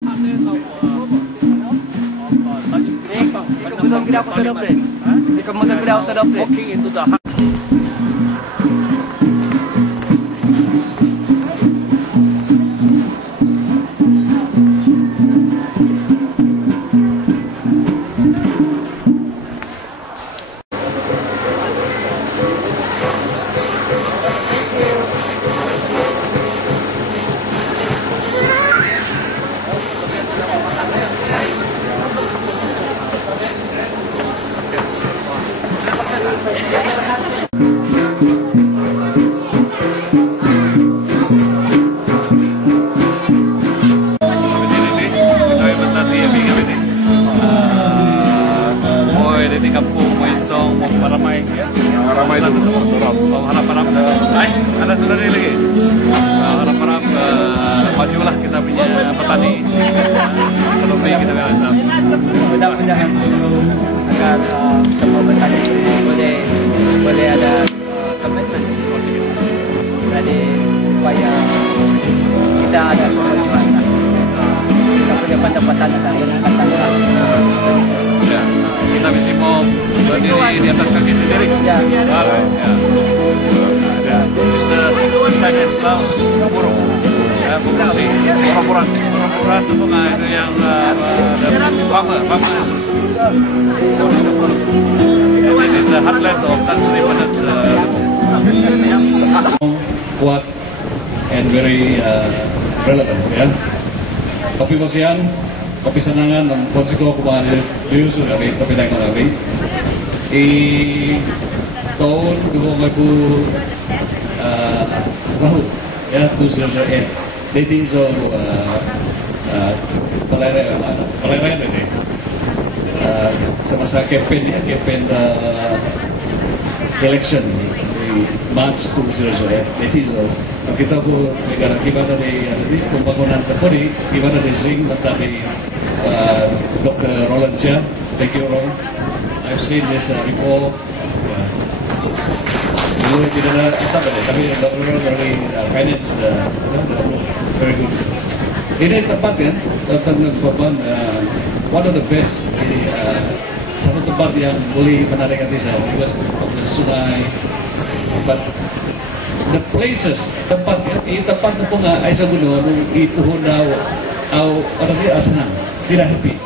Kemudian kita aku sedap deh. Di kemudian kita aku sedap deh. Walking into the kampung Moitong Maramai ya. Maramai itu harap-harap ada sudah lagi. Harap-harap majulah kita punya petani. Ekonomi kita kan. Mudah-mudahan agar semua petani boleh ada komitmen. Jadi supaya kita ada kemajuan. Kita punya pendapatan dari petani. Ya, kita mesti mau berdiri di atas kaki sendiri. Ya. Mr. Stanislaus Burung, Bungsi, orang-orang itu itu yang farmer. This is the heartland of Tan Sri Padat. Kuat and very relevant ya. Kopi Mosian, kopi Senangan dan Ponsiko Kumahan Liusu kami, kopi Daeng kami. Di tahun 2000 ya 2008 dating so Palairan ini semasa campaign election di March 2008 dating so kita pun negara gimana di pembangunan terpudi gimana di sing tadi Dr. Roland Chia, thank you Roland. I've seen this before. Dulu tidak ada tapi Dr. Roland dari finance very good. Ini tempat kan, teman-teman one of the best ini satu tempat yang boleh menarik hati saya because of the sungai, but the places tempat ya, ini tempat pun Aisyah Gunung itu Honda orang dia senang, tidak happy.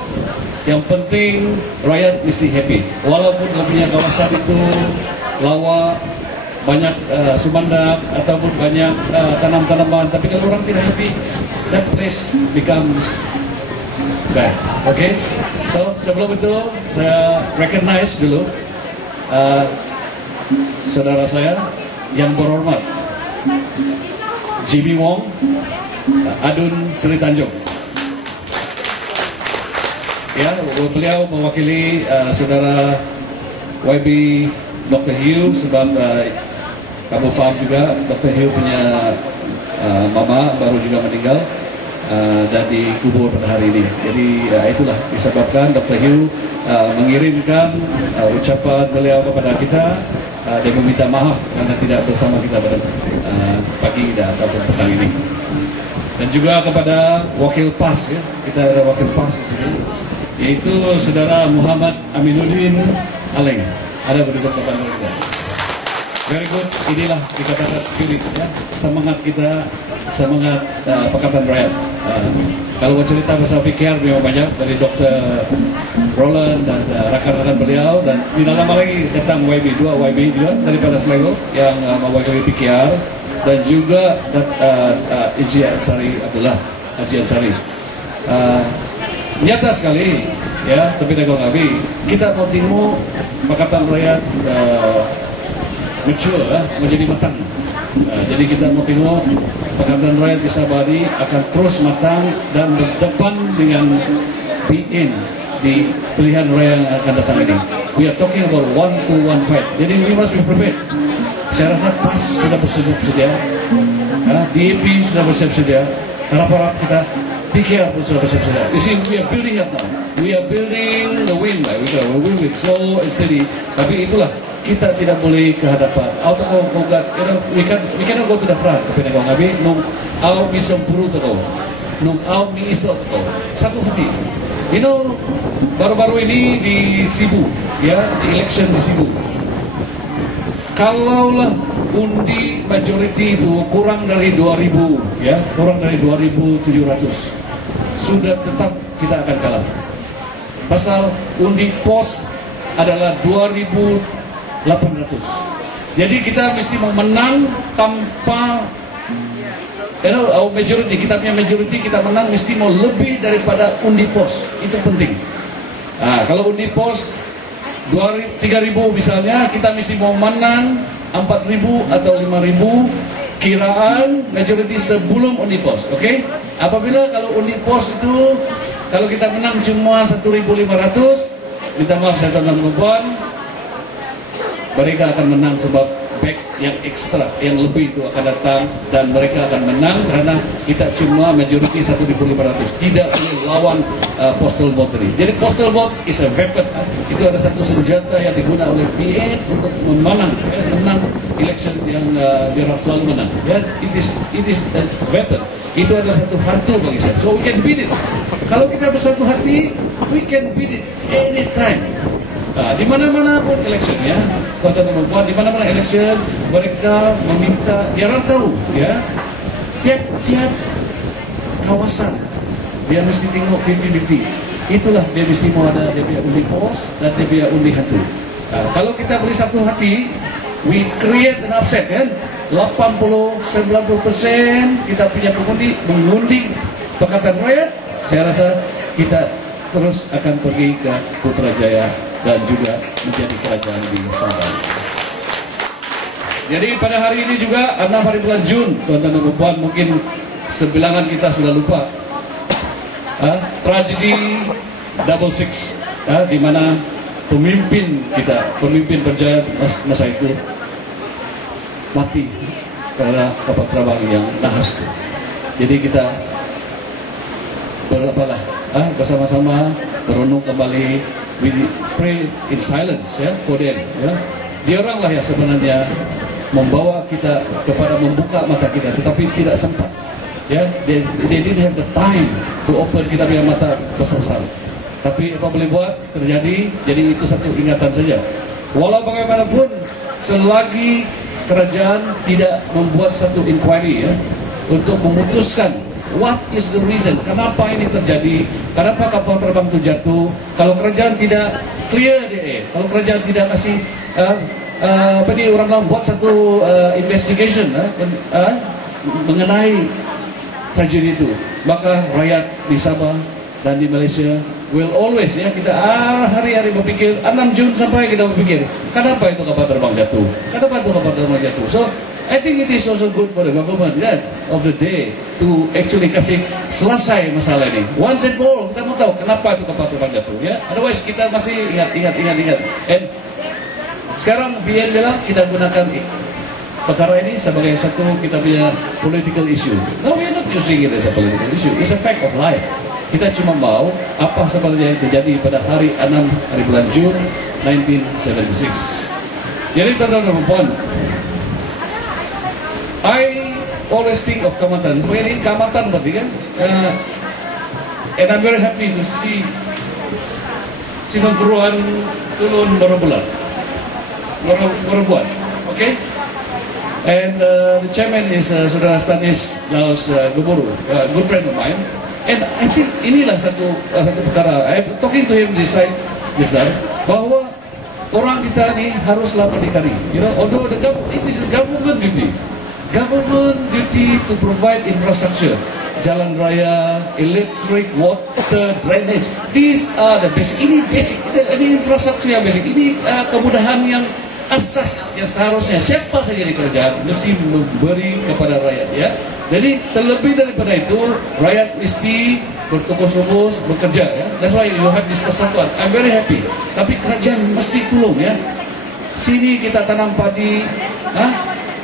Yang penting rakyat mesti happy, walaupun kau punya kawasan itu lawa banyak sumandak ataupun banyak tanam-tanaman, tapi kalau orang tidak happy, that place becomes bad. Okay? So sebelum itu saya recognize dulu saudara saya yang berhormat Jimmy Wong, Adun Sri Tanjung. Ya, beliau mewakili saudara YB Dr. Hiu sebab kamu paham juga Dr. Hiu punya mama baru juga meninggal dan dikubur pada hari ini. Jadi itulah disebabkan Dr. Hiu mengirimkan ucapan beliau kepada kita dan meminta maaf karena tidak bersama kita pada pagi dan ataupun petang ini. Dan juga kepada wakil PAS ya, kita ada wakil PAS di sini, yaitu saudara Muhammad Aminuddin Aleng. Ada berdua depan kita. Very good, inilah dikatakan spirit ya, semangat kita, semangat Pakatan Rakyat. Kalau mau cerita pasal PKR memang banyak dari Dr. Roland dan rakan-rakan beliau, dan tidak lama lagi datang YB juga daripada Selego yang mewakili PKR, dan juga Haji Ansari Abdullah, Haji Ansari. Nyata sekali ya, tapi dengan kami kita mau timu Pakatan Rakyat mature menjadi matang. Jadi kita mau tengok Pakatan Rakyat di Sabari akan terus matang dan berdepan dengan PN di pilihan raya yang akan datang ini. We are talking about 1-to-1 fight. Jadi we must be prepared. Saya rasa PAS sudah bersiap sedia, DAP sudah bersiap sedia, harap-harap kita PKR pun sudah bersiap sedia. You see, we are building up now. We are building the wing. We will with slow and steady. Tapi itulah, kita tidak boleh ke hadapan. We cannot go to the front. Tapi negara kami, no, our mission puru to go. nung au mi iso to. Satu hati. You know, baru-baru ini di Sibu, ya, di election di Sibu. Kalaulah undi majority itu kurang dari 2.000, ya, kurang dari 2.700, sudah tetap kita akan kalah. Pasal undi pos adalah 2.800. Jadi kita mesti mau menang tanpa majority, kita punya majority, kita menang mesti mau lebih daripada undi pos. Itu penting. Nah, kalau undi pos 3.000 misalnya, kita mesti mau menang 4.000 atau 5.000 kiraan majority sebelum undi pos. Oke? Apabila kalau undi pos itu kalau kita menang cuma 1.500, minta maaf saya tuan-tuan dan puan, mereka akan menang sebab back yang ekstra, yang lebih itu akan datang dan mereka akan menang karena kita cuma majority 1.500, tidak boleh lawan postal vote ini. Jadi postal vote is a weapon, itu ada satu senjata yang digunakan oleh PN untuk menang election yang biar selalu menang. Ya, it is a weapon. Itu ada satu hantu bagi saya. So we can beat it. Kalau kita bersatu hati, we can beat it anytime. Nah, di mana-mana pun election, ya, tuan-tuan dan puan, di mana-mana election mereka meminta, dia orang tahu, ya, tiap kawasan dia mesti tengok 50-50. Itulah dia mesti mau ada dia punya undi pos dan dia punya undi hantu. Nah, kalau kita beli satu hati, we create an upset, kan? 80-90% kita punya mengundi Pakatan Rakyat. Saya rasa kita terus akan pergi ke Putrajaya dan juga menjadi kerajaan di Sabah. Jadi pada hari ini juga 6 hari bulan Jun, tuan-tuan dan puan, mungkin sebilangan kita sudah lupa tragedi Double Six, di mana pemimpin berjaya masa itu mati karena kapal terbang yang nahas itu. Jadi kita bersama-sama merenung kembali, we pray in silence, ya, for them, ya. Dia oranglah yang sebenarnya membawa kita kepada membuka mata kita, tetapi tidak sempat, ya. They didn't have the time to open kita punya mata besar-besar. Tapi apa boleh buat, terjadi. Jadi itu satu ingatan saja. Walau bagaimanapun, selagi kerajaan tidak membuat satu inquiry, ya, untuk memutuskan what is the reason, kenapa ini terjadi, kenapa kapal terbang itu jatuh. Kalau kerajaan tidak clear dia, kalau kerajaan tidak kasih orang bilang buat satu investigation mengenai tragedi itu, maka rakyat di Sabah dan di Malaysia will always, ya, kita hari-hari berpikir, 6 Jun sampai kita berpikir, kenapa itu kapal terbang jatuh, kenapa itu kapal terbang jatuh. So I think it is also good for the government, kan, of the day to actually kasih selesai masalah ini once and for all. Kita mau tahu kenapa itu kapal terbang jatuh, ya. Otherwise kita masih ingat. And sekarang BN bilang kita gunakan perkara ini sebagai satu kita punya political issue. No, we are not using it as a political issue. It's a fact of life. Kita cuma mau apa sebenarnya yang terjadi pada hari 6 hari bulan Jun 1976. Jadi tuan-tuan dan puan, I always think of Kamatan. Sebenarnya ini Kamatan berarti, kan? And I'm very happy to see perguruan turun Merebuan. Okay? And the chairman is Saudara Stanis Laos Guburu, a good friend of mine. And I think inilah satu perkara. I'm talking to him this time, bahwa orang kita ini haruslah berdikari. You know, although it is a government duty. Government duty to provide infrastructure, jalan raya, electric, water, drainage. These are the basic. Ini basic. Ini infrastruktur yang basic. Ini kemudahan yang asas yang seharusnya siapa saja di kerajaan mesti memberi kepada rakyat, ya. Jadi terlebih daripada itu, rakyat mesti bertukus-tukus bekerja, ya. That's why you have this persatuan. I'm very happy. Tapi kerajaan mesti tolong, ya. Sini kita tanam padi,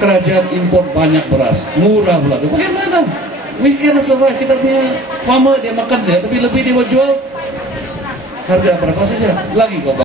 kerajaan import banyak beras, murah pula. Bagaimana? We cannot survive. Kita punya farmer, dia makan saja, tapi lebih dia mau jual harga berapa saja. Lagi kok.